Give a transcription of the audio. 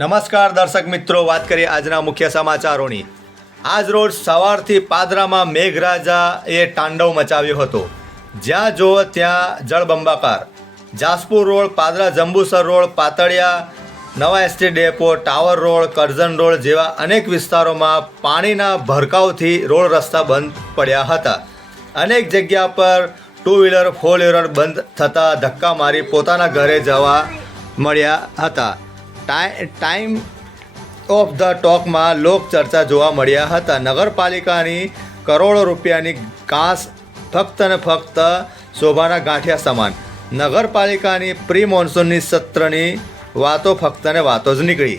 નમસ્કાર દર્શક મિત્રો, વાત કરીએ આજના મુખ્ય સમાચારોની। આજ રોજ સવારથી પાદરામાં મેઘરાજાએ તાંડવ મચાવ્યો હતો। જ્યાં જુઓ ત્યાં જળબંબાકાર। જાસપુર રોડ, પાદરા જંબુસર રોડ, પાતળિયા, નવા ST depot, tower road, Karjan road જેવા અનેક વિસ્તારોમાં પાણીના ભરકાવથી રોડ રસ્તા બંધ પડ્યા હતા। અનેક જગ્યા પર ટુ વ્હીલર, ફોર વ્હીલર બંધ થતાં ધક્કા મારી પોતાના ઘરે જવા મળ્યા હતા। ટાઈમ ઓફ ધ ટોકમાં લોકચર્ચા જોવા મળ્યા હતા। નગરપાલિકાની કરોડો રૂપિયાની ઘાસ ફક્ત ને ફક્ત શોભાના ગાંઠિયા સમાન। નગરપાલિકાની પ્રી મોન્સૂનની સત્રની વાતો ફક્ત ને વાતો જ નીકળી।